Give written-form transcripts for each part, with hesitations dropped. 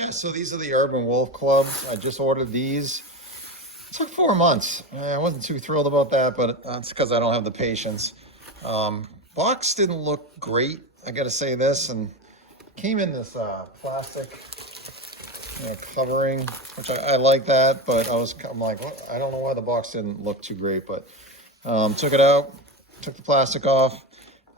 Yeah, so these are the Urban Wolf Club. I just ordered these. It took 4 months. I wasn't too thrilled about that, but it's because I don't have the patience. Box didn't look great, I gotta say this, and came in this plastic covering, which I like that, but I'm like, what? I don't know why the box didn't look too great, but took it out, took the plastic off.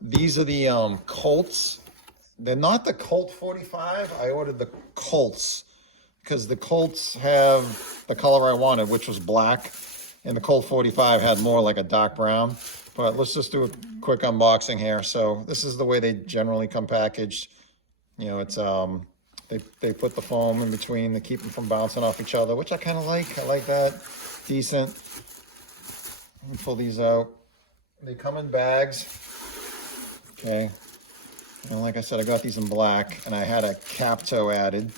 These are the Colts. They're not the Colt 45. I ordered the Colts because the Colts have the color I wanted, which was black, and the Colt 45 had more like a dark brown. But let's just do a quick unboxing here. So this is the way they generally come packaged. You know, it's they put the foam in between to keep them from bouncing off each other, which I kind of like. I like that. Decent. Let me pull these out. They come in bags. Okay. And like I said, I got these in black, and I had a cap toe added.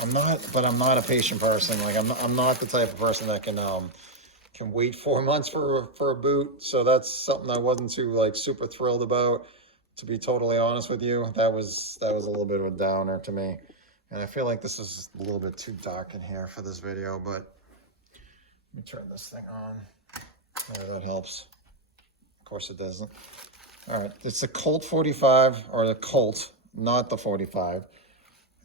I'm not a patient person. Like I'm not the type of person that can wait 4 months for a boot. So that's something I wasn't too like super thrilled about. To be totally honest with you, that was a little bit of a downer to me. And I feel like this is a little bit too dark in here for this video, but let me turn this thing on. Oh, that helps. Of course it doesn't. All right, it's the Colt 45, or the Colt, not the 45.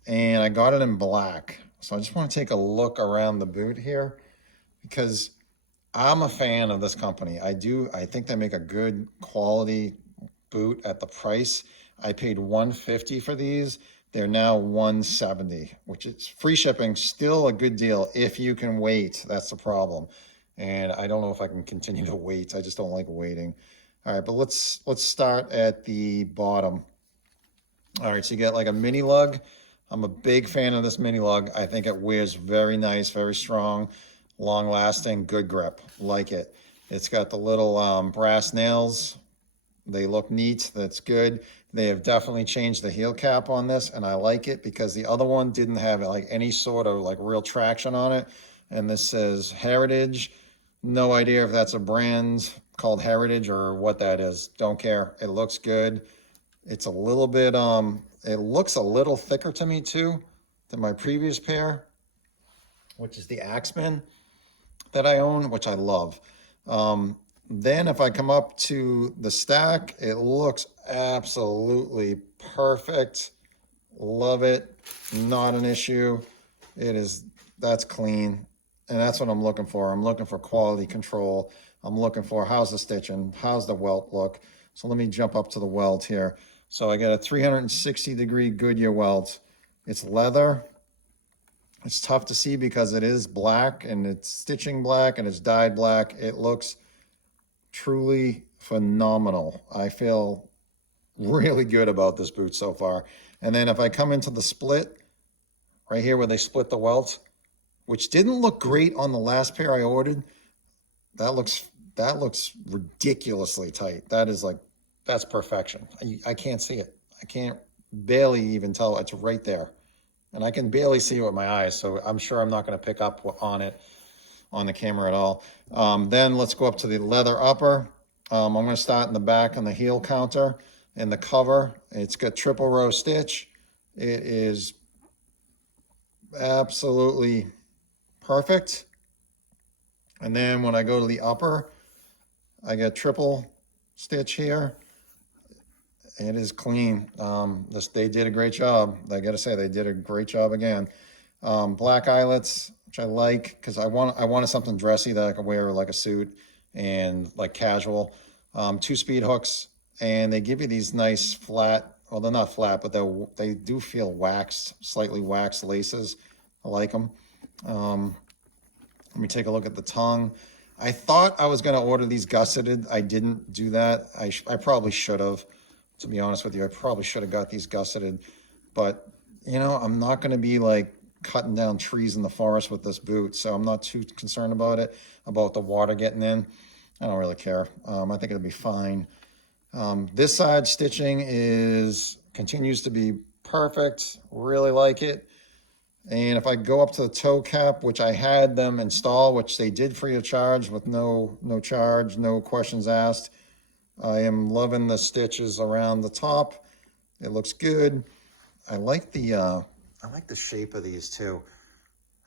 And I got it in black. So I just want to take a look around the boot here because I'm a fan of this company. I think they make a good quality boot at the price. I paid $150 for these. They're now $170, which is free shipping, still a good deal if you can wait. That's the problem. And I don't know if I can continue to wait. I just don't like waiting. All right, but let's start at the bottom. All right, so you get like a mini lug. I'm a big fan of this mini lug. I think it wears very nice, very strong, long lasting, good grip. Like it. It's got the little brass nails. They look neat. That's good. They have definitely changed the heel cap on this, and I like it because the other one didn't have like any sort of like real traction on it. And this says Heritage. No idea if that's a brand called Heritage or what that is. Don't care. It looks good. It's a little bit, it looks a little thicker to me too than my previous pair, which is the Axeman that I own, which I love. Then if I come up to the stack, it looks absolutely perfect. Love it. Not an issue. That's clean. And that's what I'm looking for. I'm looking for quality control. I'm looking for how's the stitching, how's the welt look. So let me jump up to the welt here. So I got a 360-degree Goodyear welt. It's leather. It's tough to see because it is black and it's stitching black and it's dyed black. It looks truly phenomenal. I feel really good about this boot so far. And then if I come into the split, right here where they split the welt, which didn't look great on the last pair I ordered, that looks ridiculously tight. That's perfection. I can't see it. I can't barely even tell. It's right there. And I can barely see it with my eyes, so I'm sure I'm not going to pick up on it on the camera at all. Then let's go up to the leather upper. I'm going to start in the back on the heel counter and the cover. It's got triple row stitch. It is absolutely perfect. And then when I go to the upper, I get triple stitch here. It is clean. They did a great job. I gotta say, they did a great job again. Black eyelets, which I like because I wanted something dressy that I could wear like a suit and like casual. 2 speed hooks, and they give you these nice flat. Well, they're not flat, but they do feel waxed, slightly waxed laces. I like them. Let me take a look at the tongue. I thought I was going to order these gusseted. I didn't do that. I probably should have. To be honest with you, I probably should have got these gusseted. But, you know, I'm not going to be like cutting down trees in the forest with this boot. So I'm not too concerned about it, about the water getting in. I don't really care. I think it'll be fine. This side stitching continues to be perfect. Really like it. And if I go up to the toe cap, which I had them install, which they did free of charge with no charge, no questions asked. I am loving the stitches around the top. It looks good. I like the I like the shape of these too.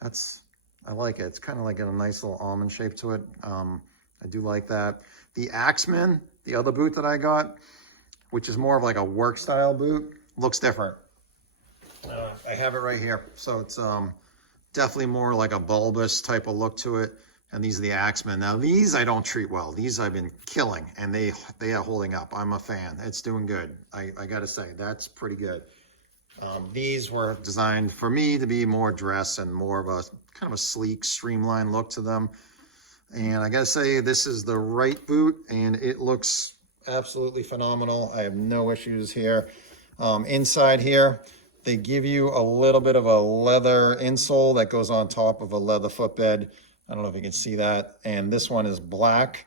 I like it. It's kind of like a nice little almond shape to it. I do like that. The Axeman, the other boot that I got, which is more of like a work style boot, looks different. I have it right here. So it's definitely more like a bulbous type of look to it. And these are the Axemen. Now these I don't treat well. These I've been killing, and they are holding up. I'm a fan. It's doing good. I got to say, that's pretty good. These were designed for me to be more dress and more of a kind of a sleek, streamlined look to them. And I gotta say, this is the right boot, and it looks absolutely phenomenal. I have no issues here. Inside here, they give you a little bit of a leather insole that goes on top of a leather footbed. I don't know if you can see that. And this one is black.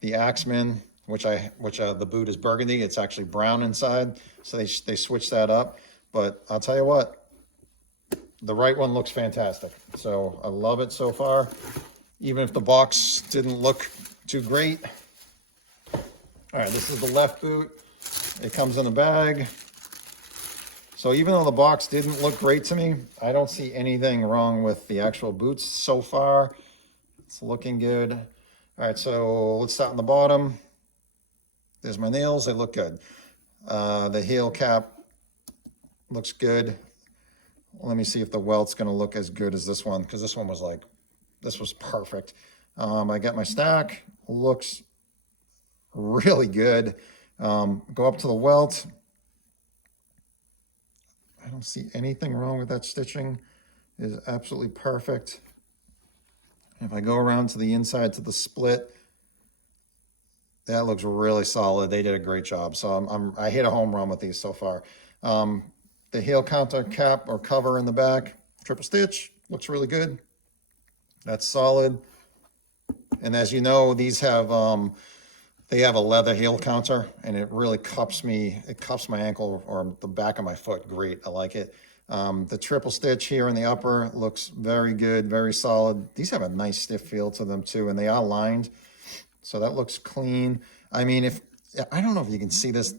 The Axeman, which the boot is burgundy. It's actually brown inside, so they switched that up. But I'll tell you what, the right one looks fantastic. So I love it so far, even if the box didn't look too great. All right, this is the left boot. It comes in a bag. So even though the box didn't look great to me, I don't see anything wrong with the actual boots so far. It's looking good. All right, so let's start on the bottom. There's my nails, they look good. The heel cap looks good. Let me see if the welt's gonna look as good as this one, because this one was like, this was perfect. I got my stack, looks really good. Go up to the welt. I don't see anything wrong with that stitching. It is absolutely perfect. If I go around to the inside to the split, that looks really solid. They did a great job. So I hit a home run with these so far. The heel counter cap or cover in the back, triple stitch, looks really good. That's solid. And as you know, these have they have a leather heel counter, and it really cups me. It cups my ankle or the back of my foot. Great, I like it. The triple stitch here in the upper looks very good, very solid. These have a nice stiff feel to them too, and they are lined, so that looks clean. I mean, I don't know if you can see this,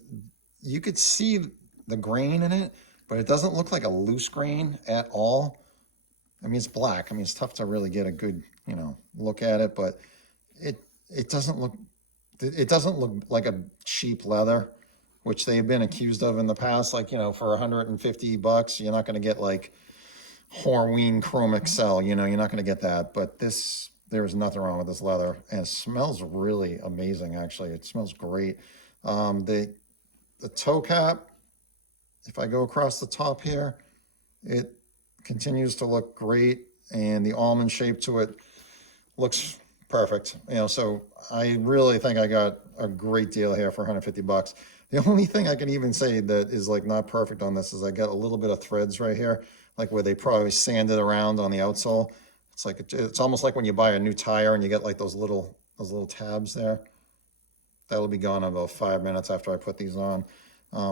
you could see the grain in it, but it doesn't look like a loose grain at all. I mean, it's black. I mean, it's tough to really get a good, look at it, but it doesn't look like a cheap leather, which they've been accused of in the past. Like, for $150, you're not going to get like Horween Chrome Excel, you're not going to get that. But there's nothing wrong with this leather, and it smells really amazing. Actually, it smells great. The toe cap, if I go across the top here, it continues to look great, and the almond shape to it looks perfect. So I really think I got a great deal here for $150. The only thing I can even say that is like not perfect on this is I got a little bit of threads right here, like where they probably sanded around on the outsole. It's like it's almost like when you buy a new tire and you get like those little tabs there. That'll be gone in about 5 minutes after I put these on.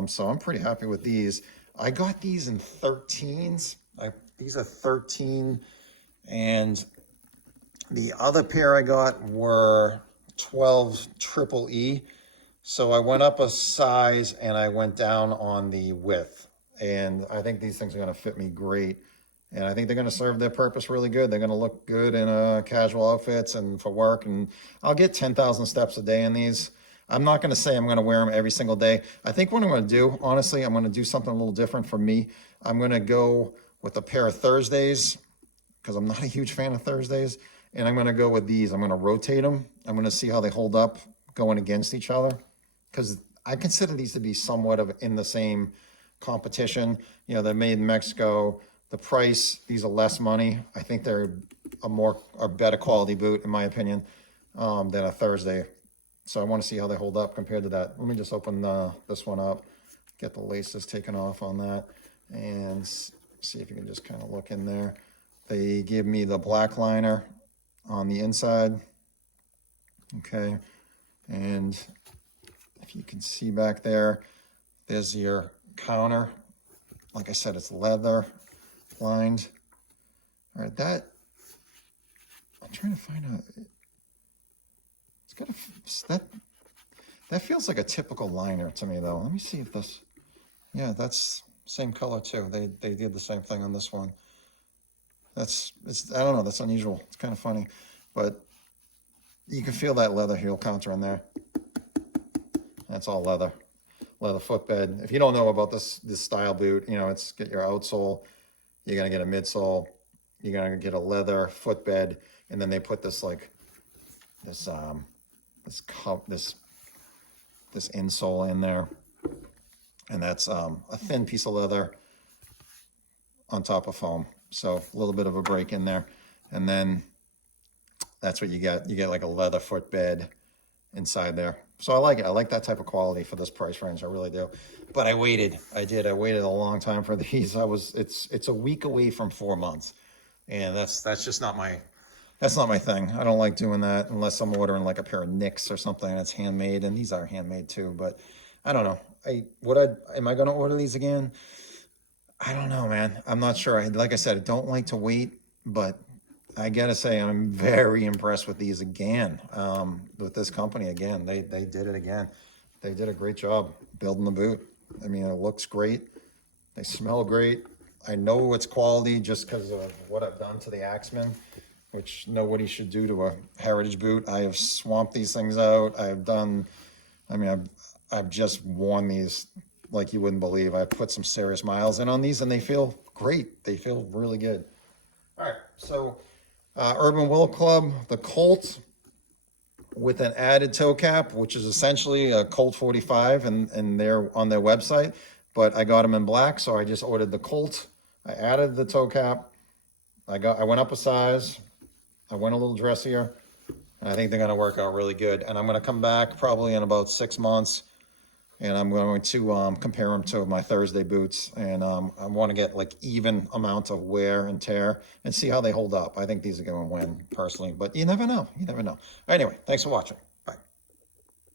So I'm pretty happy with these. I got these in 13s. These are 13, and the other pair I got were 12 triple E. So I went up a size and I went down on the width. And I think these things are going to fit me great. And I think they're going to serve their purpose really good. They're going to look good in casual outfits and for work. And I'll get 10,000 steps a day in these. I'm not going to say I'm going to wear them every single day. I think what I'm going to do, honestly, I'm going to do something a little different for me. I'm going to go with a pair of Thursdays, because I'm not a huge fan of Thursdays. And I'm going to go with these. I'm going to rotate them. I'm going to see how they hold up going against each other, because I consider these to be somewhat of in the same competition. They're made in Mexico. The price, these are less money. I think they're a better quality boot, in my opinion, than a Thursday. So I want to see how they hold up compared to that. Let me just open this one up, get the laces taken off on that, and see if you can just kind of look in there. They give me the black liner on the inside. Okay, and if you can see back there, there's your counter. Like I said, it's leather lined. All right, I'm trying to find out. It's got that feels like a typical liner to me, though. Let me see if this. Yeah, that's same color too. They did the same thing on this one. I don't know, that's unusual. It's kind of funny, but you can feel that leather heel counter in there. That's all leather footbed. If you don't know about this style boot, you know, it's get your outsole, you're gonna get a midsole, you're gonna get a leather footbed, and then they put this like this insole in there, and that's a thin piece of leather on top of foam, so a little bit of a break in there, and then that's what you get. You get like a leather footbed inside there. So I like it. I like that type of quality for this price range. I really do. But I waited. I waited a long time for these. It's a week away from 4 months, and that's just not my thing. I don't like doing that unless I'm ordering like a pair of Knicks or something that's handmade, and these are handmade too. But I don't know. Am I gonna order these again? I don't know, man. I'm not sure. Like I said, I don't like to wait, but I gotta say I'm very impressed with these again. With this company again, they did it again. They did a great job building the boot. I mean, it looks great. They smell great. I know it's quality just because of what I've done to the Axeman, which nobody should do to a heritage boot. I have swamped these things out. I've just worn these like you wouldn't believe. I put some serious miles in on these, and they feel great. They feel really good. All right, so Urban Wolf Club, the Colt with an added toe cap, which is essentially a Colt 45, and they're on their website. But I got them in black, so I just ordered the Colt. I added the toe cap. I went up a size. I went a little dressier, and I think they're going to work out really good. And I'm going to come back probably in about 6 months, and I'm going to compare them to my Thursday boots, and I want to get like even amount of wear and tear and see how they hold up. I think these are going to win personally, but you never know. You never know. Anyway, thanks for watching.